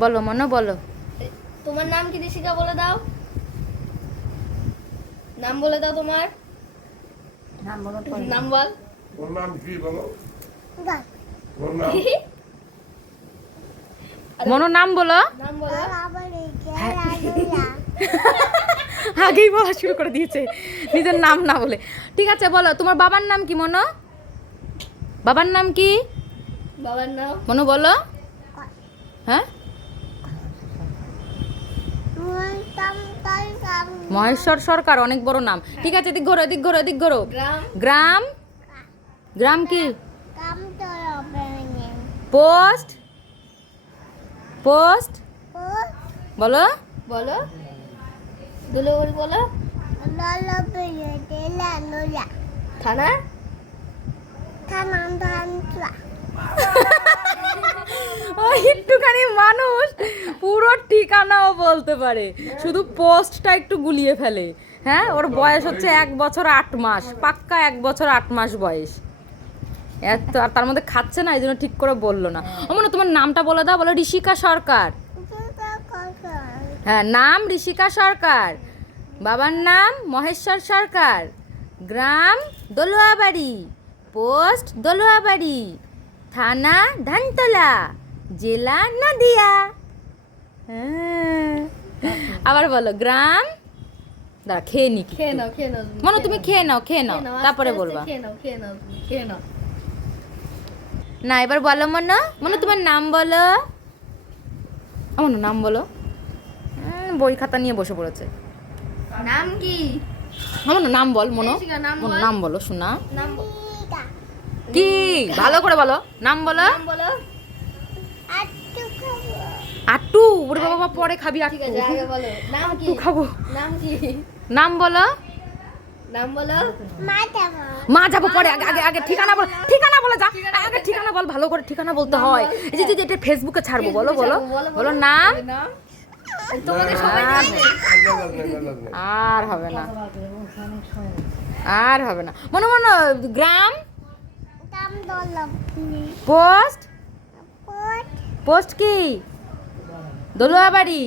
বলো মনো বলো। তোমার নাম কি ঋষিকা বলে দাও। নাম বলে দাও তোমার। নাম বলো। নাম বল। ওর নাম কি বলো? ওর নাম মনো নাম বলো। নাম বলো। আগেই বলা শুরু করে দিয়েছে নিজের নাম না বলে। ঠিক আছে বলো তোমার বাবার নাম কি মনো? বাবার নাম কি বাবার নাম মনো বলো। হ্যাঁ মহেশ্বর সরকার, অনেক বড় নাম। ঠিক আছে এদিক ঘোরো এদিক ঘোরো এদিক ঘোরো। গ্রাম গ্রাম, গ্রাম কি? পোস্ট, পোস্ট বলো। বলো। দুলুবাড়ি বলো। থানা ওই একটুখানি মানুষ পুরো ঠিকানাও বলতে পারে, শুধু পোস্টটা একটু গুলিয়ে ফেলে। হ্যাঁ ওর বয়স হচ্ছে 1 বছর 8 মাস, পাক্কা 1 বছর 8 মাস বয়স। এত আর তার মধ্যে খাচ্ছে না, এই জন্য ঠিক করে বললো না। ও মনে তোমার নামটা বলে দাও, বলো ঋষিকা সরকার। হ্যাঁ নাম ঋষিকা সরকার, বাবার নাম মহেশ্বর সরকার, গ্রাম দলুয়াবাড়ি, পোস্ট দলুয়াবাড়ি, থানা ধানতলা, জেলা নদিয়া। হ্যাঁ। আবার বলো গ্রাম। দাঁড়া খেয়ে নি কি খেয়ে নাও খেয়ে নাও মনো, তুমি খেয়ে নাও খেয়ে নাও তারপরে বলবা। খেয়ে নাও খেয়ে নাও খেয়ে নাও। না এবার বলো মনো, মনো তোমার নাম বলো। মনো নাম বলো। বই খাতা নিয়ে বসে পড়েছে। নাম কি? মনো নাম বল মনো। ঋষিকা, নাম মনো বল। নাম বলো শোনা। নাম কি ভালো করে বলো নাম বলো। নাম বলো। আট্টু, ওরে বাবা পরে খাবি ঠিক আট্টু। আছে আগে বলো। নাম কি? আট্টু খাবো। নাম কি? নাম বলো। নাম বলো। মা যাবো পরে, আগে আগে আগে ঠিকানা বল, ঠিকানা বলে যা। আগে ঠিকানা বল, ভালো করে ঠিকানা বলতে নাম হয়। বল। এই যে এটা ফেসবুকে ছাড়বো, বলো বলো বলো নাম। নাম তোমাদের সবাই জানে। আর হবে না, আর হবে না। মনে মনে গ্রাম, পোস্ট, পোস্ট কি? দলুয়াবাড়ি,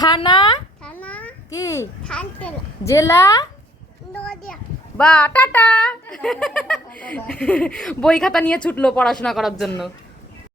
থানা কি? জেলা বা টাটা। বই খাতা নিয়ে ছুটলো পড়াশোনা করার জন্য।